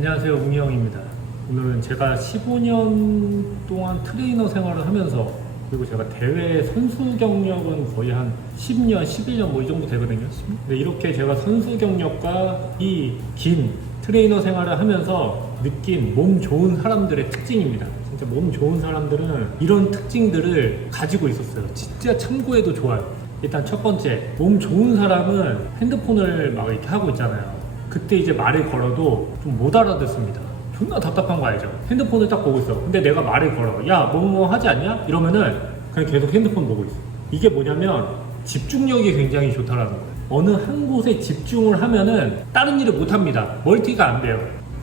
안녕하세요 웅이형입니다. 오늘은 제가 15년 동안 트레이너 생활을 하면서 그리고 제가 대회 선수 경력은 거의 한 10년, 11년 뭐 이 정도 되거든요. 근데 이렇게 제가 선수 경력과 이 긴 트레이너 생활을 하면서 느낀 몸 좋은 사람들의 특징입니다. 진짜 몸 좋은 사람들은 이런 특징들을 가지고 있었어요. 진짜 참고해도 좋아요. 일단 첫 번째 몸 좋은 사람은 핸드폰을 막 이렇게 하고 있잖아요 그때 이제 말을 걸어도 좀 못 알아듣습니다. 존나 답답한 거 알죠? 핸드폰을 딱 보고 있어. 근데 내가 말을 걸어. 야, 뭐뭐 하지 않냐? 이러면은 그냥 계속 핸드폰 보고 있어. 이게 뭐냐면 집중력이 굉장히 좋다라는 거예요. 어느 한 곳에 집중을 하면은 다른 일을 못 합니다. 멀티가 안 돼요.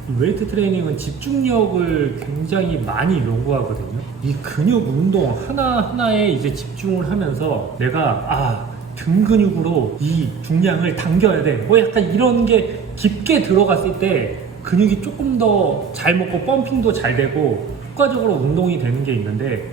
이 웨이트 트레이닝은 집중력을 굉장히 많이 요구하거든요. 이 근육 운동 하나하나에 이제 집중을 하면서 내가 아, 등 근육으로 이 중량을 당겨야 돼. 뭐 약간 이런 게 깊게 들어갔을 때 근육이 조금 더 잘 먹고 펌핑도 잘 되고 효과적으로 운동이 되는 게 있는데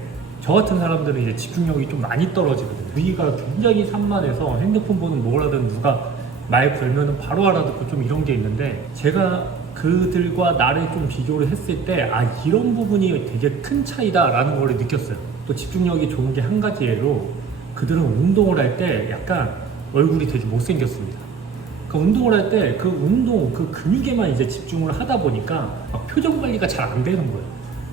저 같은 사람들은 이제 집중력이 좀 많이 떨어지거든요. 위가 굉장히 산만해서 핸드폰 보는 뭐라든 누가 말 걸면 바로 알아듣고 좀 이런 게 있는데 제가 그들과 나를 좀 비교를 했을 때 아 이런 부분이 되게 큰 차이다 라는 걸 느꼈어요. 또 집중력이 좋은 게 한 가지 예로 그들은 운동을 할 때 약간 얼굴이 되게 못생겼습니다. 그 운동을 할 때 그 운동 그 근육에만 이제 집중을 하다 보니까 막 표정 관리가 잘 안 되는 거예요.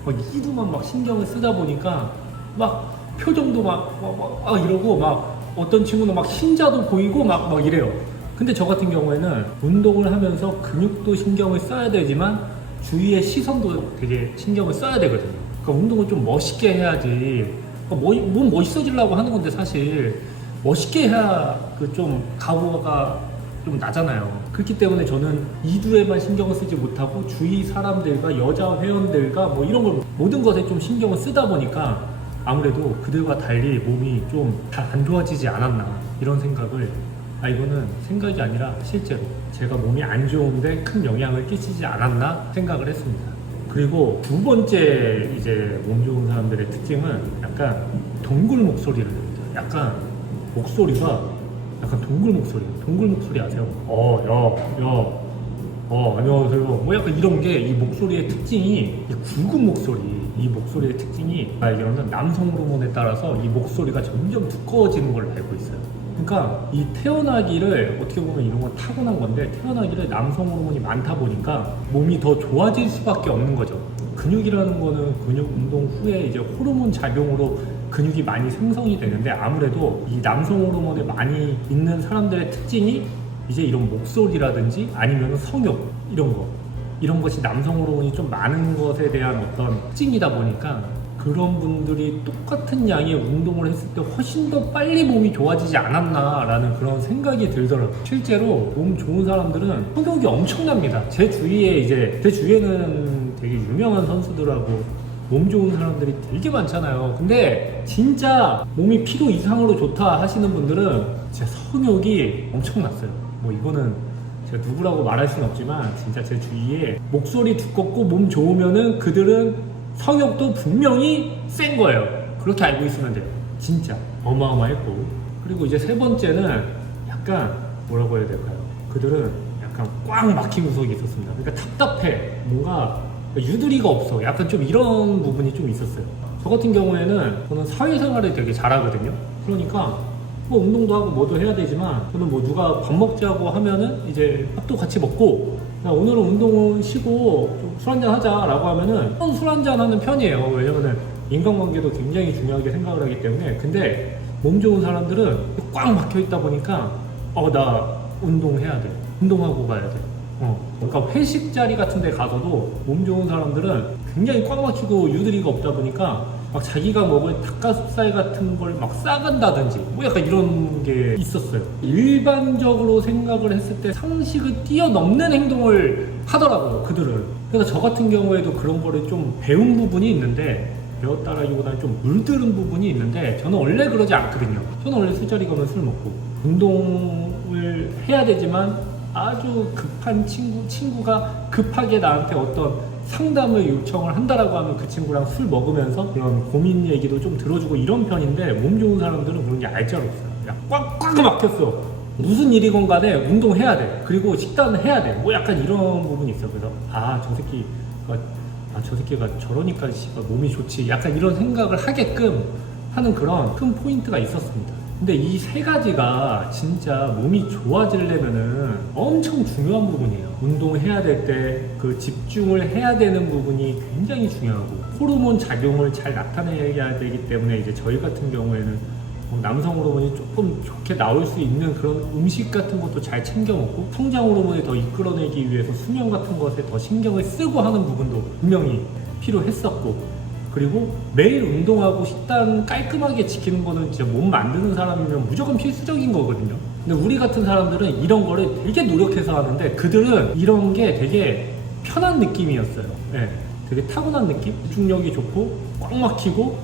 막 이두만 막 신경을 쓰다 보니까 막 표정도 막, 막, 막, 막 이러고 막 어떤 친구는 막 흰자도 보이고 막, 막 이래요. 근데 저 같은 경우에는 운동을 하면서 근육도 신경을 써야 되지만 주위의 시선도 되게 신경을 써야 되거든요. 그러니까 운동을 좀 멋있게 해야지. 뭐, 몸 멋있어지려고 하는 건데 사실 멋있게 해야 그 좀 가오가 좀 나잖아요. 그렇기 때문에 저는 이두에만 신경을 쓰지 못하고 주위 사람들과 여자 회원들과 뭐 이런 걸 모든 것에 좀 신경을 쓰다 보니까 아무래도 그들과 달리 몸이 좀잘안 좋아지지 않았나 이런 생각을 아 이거는 생각이 아니라 실제로 제가 몸이 안 좋은데 큰 영향을 끼치지 않았나 생각을 했습니다. 그리고 두 번째 이제 몸 좋은 사람들의 특징은 약간 동굴 목소리를. 약간 목소리가 약간 동굴 목소리, 동굴 목소리 아세요? 어, 야, 야, 어, 안녕하세요. 뭐 약간 이런 게 이 목소리의 특징이 이 굵은 목소리, 이 목소리의 특징이 알기로는 남성 호르몬에 따라서 이 목소리가 점점 두꺼워지는 걸로 알고 있어요. 그러니까 이 태어나기를 어떻게 보면 이런 건 타고난 건데 태어나기를 남성 호르몬이 많다 보니까 몸이 더 좋아질 수밖에 없는 거죠. 근육이라는 거는 근육 운동 후에 이제 호르몬 작용으로 근육이 많이 생성이 되는데 아무래도 이 남성 호르몬에 많이 있는 사람들의 특징이 이제 이런 목소리라든지 아니면 성욕 이런 거 이런 것이 남성 호르몬이 좀 많은 것에 대한 어떤 특징이다 보니까 그런 분들이 똑같은 양의 운동을 했을 때 훨씬 더 빨리 몸이 좋아지지 않았나라는 그런 생각이 들더라고요. 실제로 몸 좋은 사람들은 성욕이 엄청납니다. 제 주위에 이제 제 주위에는 되게 유명한 선수들하고 몸 좋은 사람들이 되게 많잖아요. 근데 진짜 몸이 피도 이상으로 좋다 하시는 분들은 제 성욕이 엄청났어요. 뭐 이거는 제가 누구라고 말할 수는 없지만 진짜 제 주위에 목소리 두껍고 몸 좋으면은 그들은 성욕도 분명히 센 거예요. 그렇게 알고 있으면 돼요. 진짜 어마어마했고 그리고 이제 세 번째는 약간 뭐라고 해야 될까요? 그들은 약간 꽉 막힌 구석이 있었습니다. 그러니까 답답해. 뭔가 유두리가 없어. 약간 좀 이런 부분이 좀 있었어요. 저 같은 경우에는 저는 사회생활을 되게 잘하거든요. 그러니까 뭐 운동도 하고 뭐도 해야 되지만 저는 뭐 누가 밥 먹자고 하면은 이제 밥도 같이 먹고 야, 오늘은 운동은 쉬고 좀술 한잔 하자라고 하면은 술 한잔 하는 편이에요. 왜냐면은 인간관계도 굉장히 중요하게 생각을 하기 때문에 근데 몸 좋은 사람들은 꽉 막혀 있다 보니까 어 나 운동해야 돼. 운동하고 가야 돼. 어, 그러니까 회식 자리 같은 데 가서도 몸 좋은 사람들은 굉장히 꽉 막히고 유두리가 없다 보니까 막 자기가 먹을 닭가슴살 같은 걸 막 싸간다든지 뭐 약간 이런 게 있었어요. 일반적으로 생각을 했을 때 상식을 뛰어넘는 행동을 하더라고요, 그들은. 그래서 저 같은 경우에도 그런 거를 좀 배운 부분이 있는데 배웠다라기보다는 좀 물들은 부분이 있는데 저는 원래 그러지 않거든요. 저는 원래 술자리 가면 술 먹고 운동을 해야 되지만 아주 급한 친구 친구가 급하게 나한테 어떤 상담을 요청을 한다라고 하면 그 친구랑 술 먹으면서 그런 고민 얘기도 좀 들어주고 이런 편인데 몸 좋은 사람들은 그런 게 알자로 없어요. 야, 꽉꽉 막혔어. 무슨 일이건 간에 운동해야 돼. 그리고 식단을 해야 돼. 뭐 약간 이런 부분이 있어. 그래서 아, 저 새끼가 아, 저 새끼가 저러니까 몸이 좋지. 약간 이런 생각을 하게끔 하는 그런 큰 포인트가 있었습니다. 근데 이 세 가지가 진짜 몸이 좋아지려면은 엄청 중요한 부분이에요. 운동해야 될 때 그 집중을 해야 되는 부분이 굉장히 중요하고 호르몬 작용을 잘 나타내야 되기 때문에 이제 저희 같은 경우에는 뭐 남성 호르몬이 조금 좋게 나올 수 있는 그런 음식 같은 것도 잘 챙겨 먹고 성장 호르몬을 더 이끌어내기 위해서 수면 같은 것에 더 신경을 쓰고 하는 부분도 분명히 필요했었고 그리고 매일 운동하고 식단 깔끔하게 지키는 거는 진짜 몸 만드는 사람이면 무조건 필수적인 거거든요. 근데 우리 같은 사람들은 이런 거를 되게 노력해서 하는데 그들은 이런 게 되게 편한 느낌이었어요. 예, 되게 타고난 느낌? 집중력이 좋고 꽉 막히고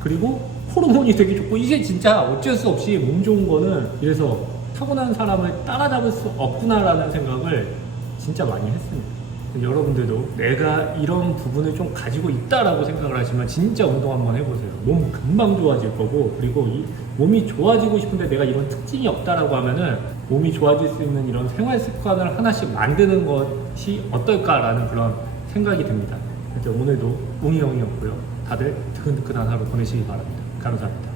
그리고 호르몬이 되게 좋고 이게 진짜 어쩔 수 없이 몸 좋은 거는 이래서 타고난 사람을 따라잡을 수 없구나라는 생각을 진짜 많이 했습니다. 여러분들도 내가 이런 부분을 좀 가지고 있다라고 생각을 하시면 진짜 운동 한번 해보세요. 몸 금방 좋아질 거고 그리고 이 몸이 좋아지고 싶은데 내가 이런 특징이 없다라고 하면은 몸이 좋아질 수 있는 이런 생활 습관을 하나씩 만드는 것이 어떨까라는 그런 생각이 듭니다. 오늘도 웅이 형이었고요. 다들 뜨끈뜨끈한 하루 보내시기 바랍니다. 감사합니다.